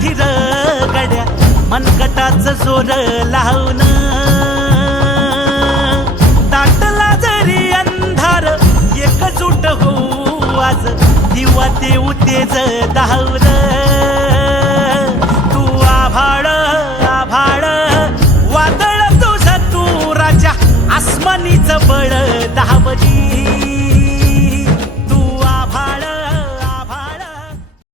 धीर गड्या मनकटाच जोर लावून. दाटला जरी अंधार एकजूट होऊ आज दिवा देऊ तेज धावर तू आभाळ आभाळ वादळ तुझ तू राजा आसमानीच बळ